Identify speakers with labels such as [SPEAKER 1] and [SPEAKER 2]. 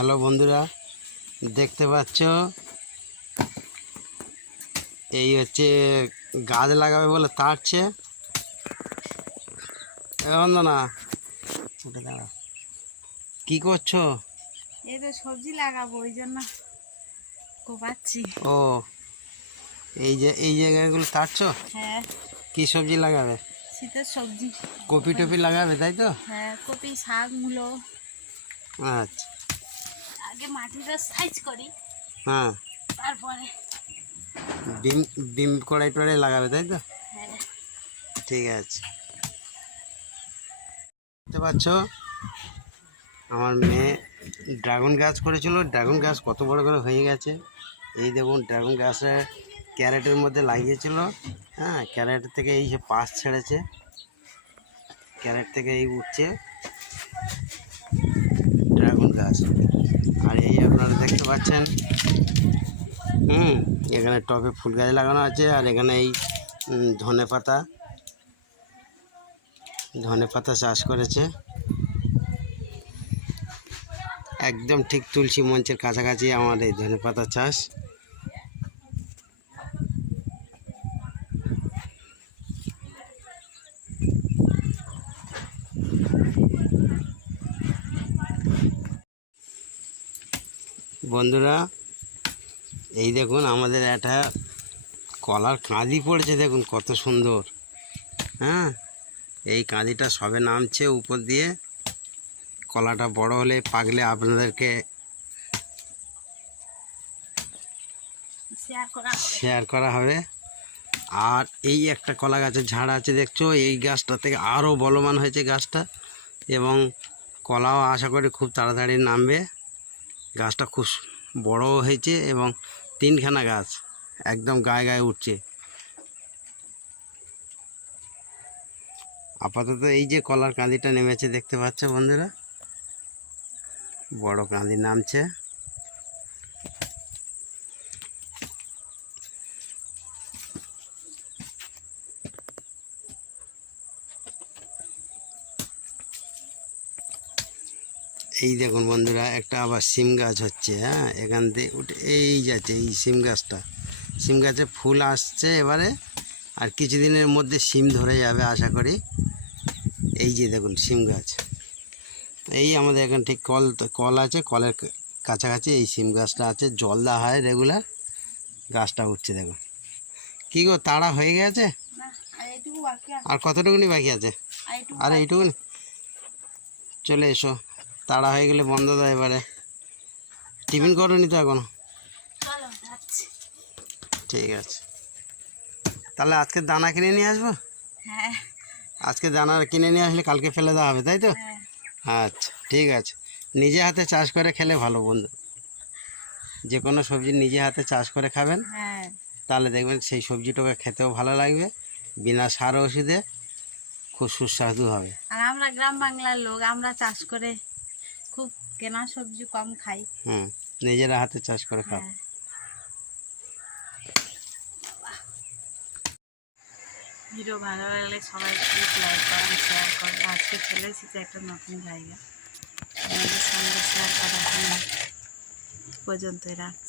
[SPEAKER 1] Hello বন্ধুরা দেখতে পাচ্ছ? এই হচ্ছে গাছ লাগাবে বলে তাড়ছে বন্দনা উঠে দাঁড়া। কি করছ?
[SPEAKER 2] এই তো সবজি লাগাবো ওই জন্য কোপাচ্ছি।
[SPEAKER 1] ও এই যে এই জায়গাগুলো তাড়ছো
[SPEAKER 2] হ্যাঁ।
[SPEAKER 1] কি সবজি লাগাবে?
[SPEAKER 2] শীতের সবজি।
[SPEAKER 1] কপি টপি লাগাবে তাই তো?
[SPEAKER 2] হ্যাঁ কপি শাক মূলো।
[SPEAKER 1] আচ্ছা।
[SPEAKER 2] আগে মাটিটা সাইজ করি।
[SPEAKER 1] হ্যাঁ।
[SPEAKER 2] তারপরে
[SPEAKER 1] বিম বিম কড়াই টড়াই লাগাবে তাই তো?
[SPEAKER 2] হ্যাঁ।
[SPEAKER 1] ঠিক আছে। দেখতে পাচ্ছ আমার মেয়ে ড্রাগন গাছ করেছিল। ড্রাগন গাছ কত বড় করে হয়ে গেছে। এই দেখুন ড্রাগন গাছে ক্যারেটের মধ্যে লাগিয়েছিল। হ্যাঁ ক্যারেট থেকে এই যে পাশ ছেড়েছে। ক্যারেট থেকে এই উঠছে। ড্রাগন গাছ আর এই আপনারা দেখতে পাচ্ছেন। হুম, এখানে টবে ফুল গাছ লাগানো আছে আর এখানে এই ধনে পাতা। ধনে পাতা চাষ করেছে। একদম ঠিক তুলসী মঞ্চের কাছাকাছি আমার এই ধনে পাতা চাষ। বন্ধুরা এই দেখুন আমাদের একটা কলার কাঁদি পড়েছে দেখুন কত সুন্দর। হ্যাঁ এই কাঁদিটা সবে নামছে উপর দিয়ে। কলাটা বড় হলে পাকলে আপনাদেরকে
[SPEAKER 2] শেয়ার করা হবে।
[SPEAKER 1] আর এই একটা কলা গাছের ঝাড় আছে দেখছ? এই গাছটা থেকে আরও বলবান হয়েছে গাছটা এবং কলাও আশা করি খুব তাড়াতাড়ি নামবে। গাছটা খুব বড় হয়েছে এবং তিনখানা গাছ একদম গায়ে গায়ে উঠছে। আপাতত এই যে কলার কাঁদিটা নেমেছে দেখতে পাচ্ছ বন্ধুরা? বড় কাঁদি নামছে। এই দেখুন বন্ধুরা একটা আবার সিম গাছ হচ্ছে হ্যাঁ? এখান থেকে উঠে এই যাচ্ছে এই সিম গাছটা। সিম গাছে ফুল আসছে এবারে আর কিছুদিনের মধ্যে সিম ধরে যাবে আশা করি। এই যে দেখুন সিম গাছ। এই আমাদের এখানে ঠিক কল কল আছে কলের কাছাকাছি এই সিম গাছটা আছে জল দেওয়া হয় রেগুলার। গাছটা উঠছে দেখুন। কী গো তাড়া হয়ে গেছে?
[SPEAKER 2] আর
[SPEAKER 1] কতটুকুনি বাকি আছে?
[SPEAKER 2] আর।
[SPEAKER 1] এইটুকুনি? চলে এসো। তাড়া হয়ে গেলে বন্ধ দেয় এবারে। টিফিন করোনি তো
[SPEAKER 2] এখনও
[SPEAKER 1] ঠিক আছে। তাহলে আজকে দানা কিনে নিয়ে আসব?
[SPEAKER 2] হ্যাঁ।
[SPEAKER 1] আজকে দানা কিনে নিয়ে আসলে কালকে ফেলে দেওয়া হবে তাই তো?
[SPEAKER 2] হ্যাঁ।
[SPEAKER 1] আচ্ছা ঠিক আছে। নিজে হাতে চাষ করে খেলে ভালো বন্ধু। যে কোনো সবজি নিজে হাতে চাষ করে খাবেন।
[SPEAKER 2] হ্যাঁ।
[SPEAKER 1] তাহলে দেখবেন সেই সবজিটাকে খেতেও ভালো লাগবে। বিনা সার ওষুধে খুব সুস্বাদু হবে।
[SPEAKER 2] আর আমরা গ্রাম বাংলার লোক আমরা চাষ করে খুব কেনা সবজি কম খাই।
[SPEAKER 1] হুম নিজেরা হাতে চাষ করে খাও।
[SPEAKER 2] হ্যাঁ। ভিডিও ভালো লাগলে সবাই প্লিজ লাইক করেন শেয়ার করেন আজকে চলে এসেছি একটা নতুন জায়গা আমাদের সঙ্গে শেয়ার করা জন্য পর্যন্তই রাখছি।